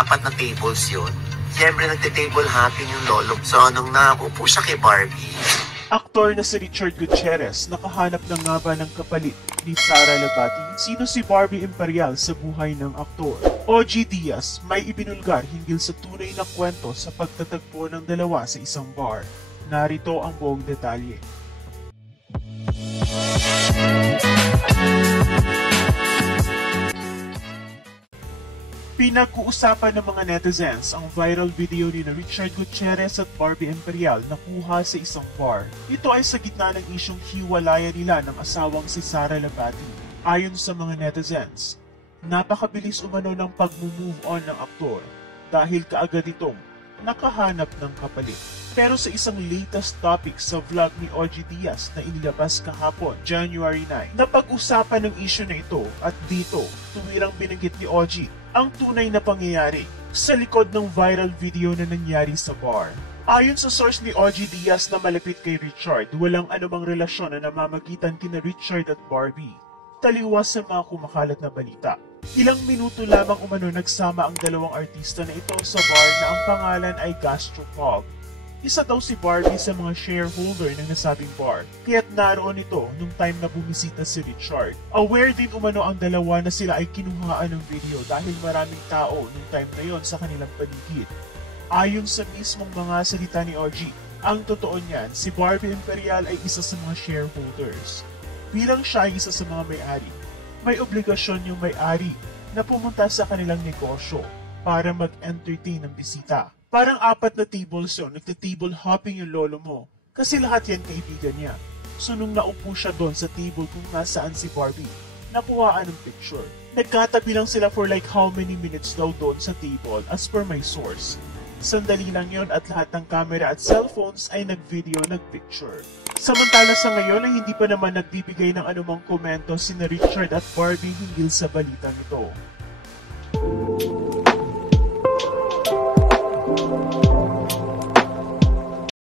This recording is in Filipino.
apat na tables yun. Siyempre, nagte-table hopping yung lolo. So, nung nakupo siya kay Barbie, Aktor na si Richard Gutierrez nakahanap na nga ba ng kapalit ni Sara Labati? Sino si Barbie Imperial sa buhay ng aktor? OG Diaz may ibinulgar hinggil sa tunay na kwento sa pagtatagpo ng dalawa sa isang bar. Narito ang buong detalye. Pinag-uusapan ng mga netizens ang viral video ni Richard Gutierrez at Barbie Imperial na kuha sa isang bar. Ito ay sa gitna ng isyong hiwalayan nila ng asawang si Sara Labati. Ayon sa mga netizens, napakabilis umano ng pag-move on ng aktor dahil kaagad itong nakahanap ng kapalit. Pero sa isang latest topic sa vlog ni OG Diaz na inilabas kahapon, January 9, napag-usapan ng issue na ito at dito, tuwirang binanggit ni OG ang tunay na pangyayari sa likod ng viral video na nangyari sa bar. Ayon sa source ni OG Diaz na malapit kay Richard, walang anumang relasyon na namamagitan kina Richard at Barbie. Taliwas sa mga kumakalat na balita. Ilang minuto lamang umano nagsama ang dalawang artista na ito sa bar na ang pangalan ay Gastropub. Isa daw si Barbie sa mga shareholder ng nasabing bar, kaya't naroon ito nung time na bumisita si Richard. Aware din umano ang dalawa na sila ay kinuhaan ng video dahil maraming tao nung time na yon sa kanilang paligid. Ayon sa mismong mga salita ni OG, ang totoo niyan, si Barbie Imperial ay isa sa mga shareholders. Bilang siya ay isa sa mga may-ari, may obligasyon yung may-ari na pumunta sa kanilang negosyo para mag-entertain ng bisita. Parang apat na tables yun, nagte-table hopping yung lolo mo. Kasi lahat yan kaibigan niya. So nung naupo siya doon sa table kung nasaan si Barbie, nakuhaan ng picture. Nagkatabi lang sila for like how many minutes daw doon sa table as per my source. Sandali lang yon at lahat ng camera at cellphones ay nag-video, nag-picture. Samantala sa ngayon ay hindi pa naman nagbibigay ng anumang komento sina Richard at Barbie hinggil sa balitang ito.